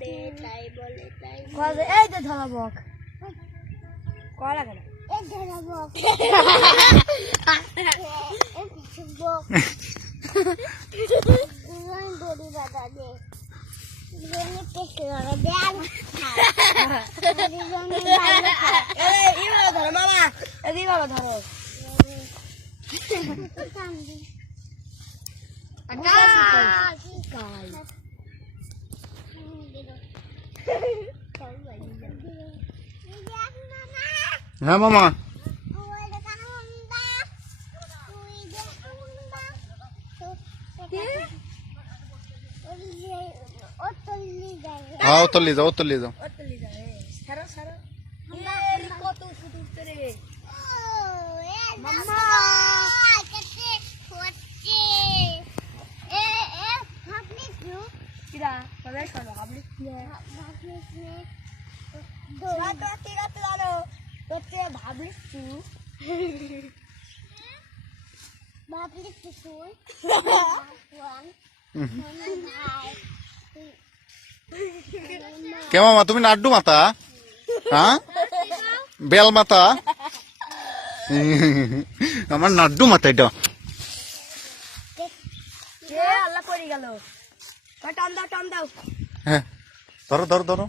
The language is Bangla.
করে তাই বলে তাই এই যে ধরা বক কলা কেন এই ধরা বক এই কিছু বক ইমান বড়ি বাবা দে ইমানে পেছে লাগা দে ইমানে বাইরে এই ইমানে ধরো মামা এই বাবা ধরো কান্দি হ্যাঁ মামা হ্যাঁ উত্তর যাও সারা সারা কত শুধু রে মাম্মা কেটে হচ্ছে এ এ ভাবলি কি কিরা সবাই শোনো আপনি ভাবলি কি তো ঠিক আছে জানো তোকে ভাবিস তুই ভাবলি কি তুই কে মামা তুমি নাড্ডু মাতা হ্যাঁ বেল মাতা আমার নাড্ডু মাতা এটা আল্লাহ পড়ে গেল টান দাও হ্যাঁ ধরো ধরো ধরো